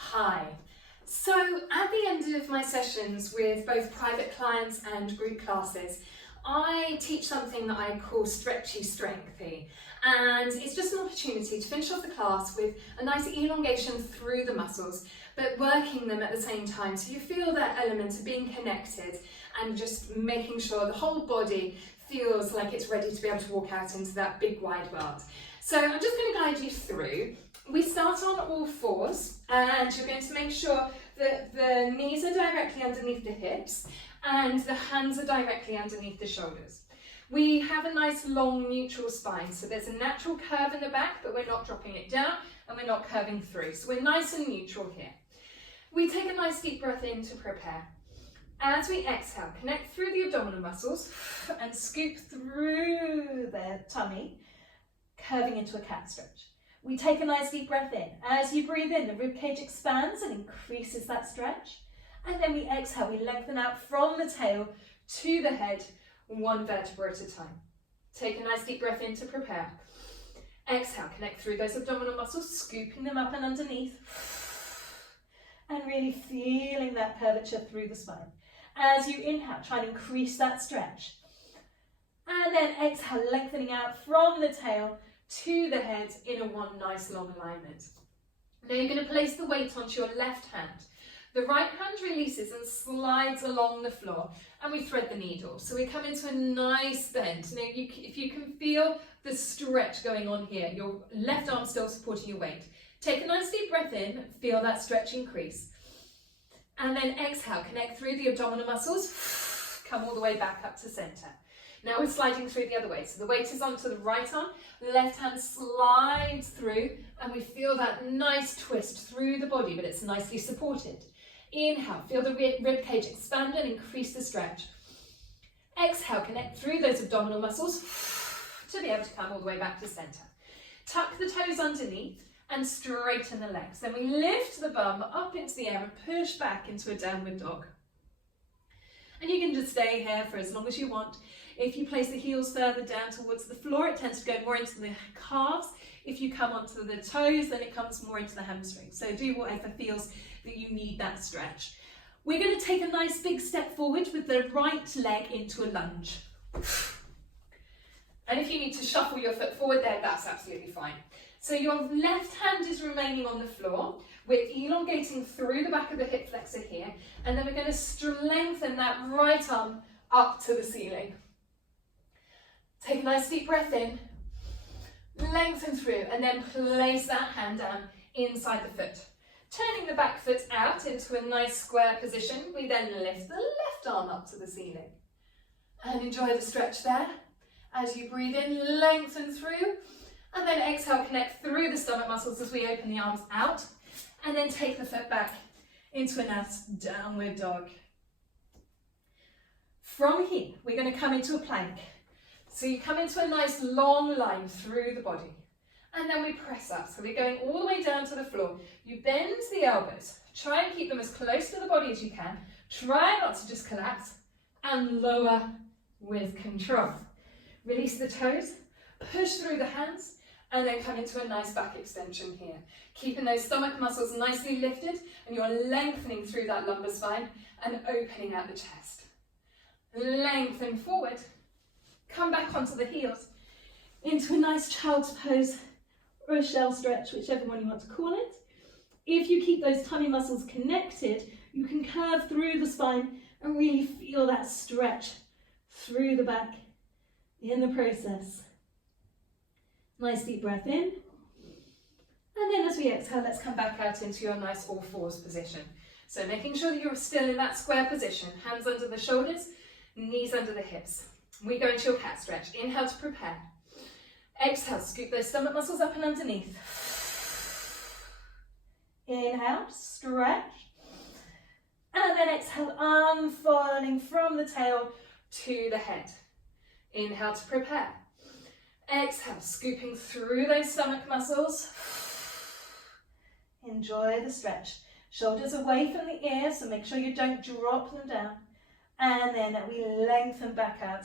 Hi. So at the end of my sessions with both private clients and group classes, I teach something that I call Stretchy Strengthy, and it's just an opportunity to finish off the class with a nice elongation through the muscles, but working them at the same time so you feel that element of being connected and just making sure the whole body feels like it's ready to be able to walk out into that big wide world. So I'm just going to guide you through. We start on all fours, and you're going to make sure that the knees are directly underneath the hips and the hands are directly underneath the shoulders. We have a nice long neutral spine, so there's a natural curve in the back, but we're not dropping it down and we're not curving through. So we're nice and neutral here. We take a nice deep breath in to prepare. As we exhale, connect through the abdominal muscles and scoop through the tummy, curving into a cat stretch. We take a nice deep breath in. As you breathe in, the ribcage expands and increases that stretch. And then we exhale, we lengthen out from the tail to the head, one vertebra at a time. Take a nice deep breath in to prepare. Exhale, connect through those abdominal muscles, scooping them up and underneath. And really feeling that curvature through the spine. As you inhale, try and increase that stretch. And then exhale, lengthening out from the tail to the head in a one nice long alignment. Now you're going to place the weight onto your left hand. The right hand releases and slides along the floor, and we thread the needle. So we come into a nice bend. Now if you can feel the stretch going on here, your left arm still supporting your weight. Take a nice deep breath in, feel that stretch increase. And then exhale, connect through the abdominal muscles, come all the way back up to center. Now we're sliding through the other way. So the weight is onto the right arm, left hand slides through, and we feel that nice twist through the body, but it's nicely supported. Inhale, feel the rib cage expand and increase the stretch. Exhale, connect through those abdominal muscles to be able to come all the way back to center. Tuck the toes underneath and straighten the legs. Then we lift the bum up into the air and push back into a downward dog. And you can just stay here for as long as you want. If you place the heels further down towards the floor, it tends to go more into the calves. If you come onto the toes, then it comes more into the hamstrings. So do whatever feels that you need that stretch. We're going to take a nice big step forward with the right leg into a lunge. And if you need to shuffle your foot forward there, that's absolutely fine. So your left hand is remaining on the floor. We're elongating through the back of the hip flexor here, and then we're going to strengthen that right arm up to the ceiling. Take a nice deep breath in, lengthen through, and then place that hand down inside the foot. Turning the back foot out into a nice square position, we then lift the left arm up to the ceiling. And enjoy the stretch there. As you breathe in, lengthen through, and then exhale, connect through the stomach muscles as we open the arms out, and then take the foot back into a nice downward dog. From here, we're going to come into a plank. So you come into a nice long line through the body, and then we press up. So we're going all the way down to the floor. You bend the elbows, try and keep them as close to the body as you can. Try not to just collapse, and lower with control. Release the toes, push through the hands, and then come into a nice back extension here. Keeping those stomach muscles nicely lifted, and you're lengthening through that lumbar spine and opening out the chest. Lengthen forward. Come back onto the heels into a nice child's pose or a shell stretch, whichever one you want to call it. If you keep those tummy muscles connected, you can curve through the spine and really feel that stretch through the back in the process. Nice deep breath in. And then as we exhale, let's come back out into your nice all fours position. So making sure that you're still in that square position, hands under the shoulders, knees under the hips. We go into your cat stretch. Inhale to prepare. Exhale, scoop those stomach muscles up and underneath. Inhale, stretch. And then exhale, unfolding from the tail to the head. Inhale to prepare. Exhale, scooping through those stomach muscles. Enjoy the stretch. Shoulders away from the ear, so make sure you don't drop them down. And then we lengthen back out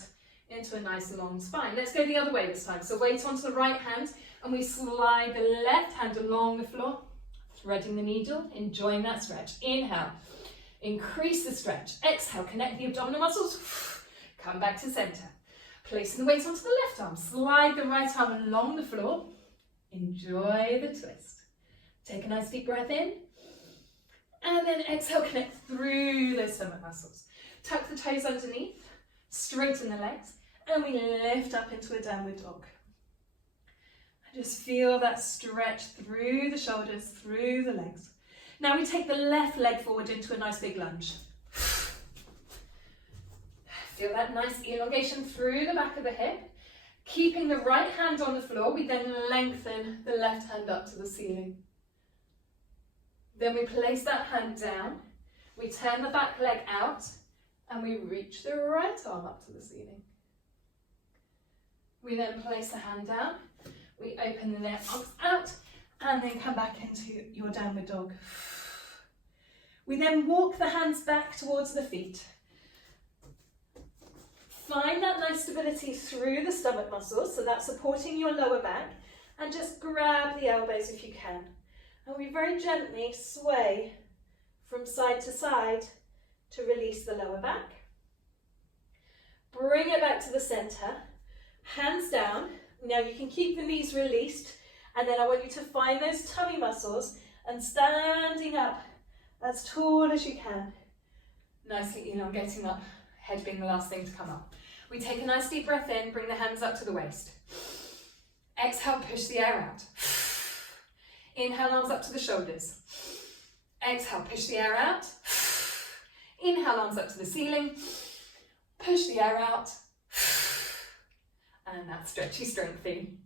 into a nice long spine. Let's go the other way this time. So weight onto the right hand, and we slide the left hand along the floor, threading the needle, enjoying that stretch. Inhale, increase the stretch. Exhale, connect the abdominal muscles. Come back to center. Placing the weight onto the left arm. Slide the right arm along the floor. Enjoy the twist. Take a nice deep breath in. And then exhale, connect through those stomach muscles. Tuck the toes underneath. Straighten the legs. And we lift up into a downward dog. Just feel that stretch through the shoulders, through the legs. Now we take the left leg forward into a nice big lunge. Feel that nice elongation through the back of the hip. Keeping the right hand on the floor, we then lengthen the left hand up to the ceiling. Then we place that hand down. We turn the back leg out and we reach the right arm up to the ceiling. We then place the hand down. We open the left arms out and then come back into your downward dog. We then walk the hands back towards the feet. Find that nice stability through the stomach muscles, so that's supporting your lower back, and just grab the elbows if you can. And we very gently sway from side to side to release the lower back. Bring it back to the center, hands down. Now you can keep the knees released, and then I want you to find those tummy muscles and standing up as tall as you can. Nicely elongating up, head being the last thing to come up. We take a nice deep breath in, bring the hands up to the waist. Exhale, push the air out. Inhale, arms up to the shoulders. Exhale, push the air out. Inhale, arms up to the ceiling. Push the air out. And that's stretchy strengthy.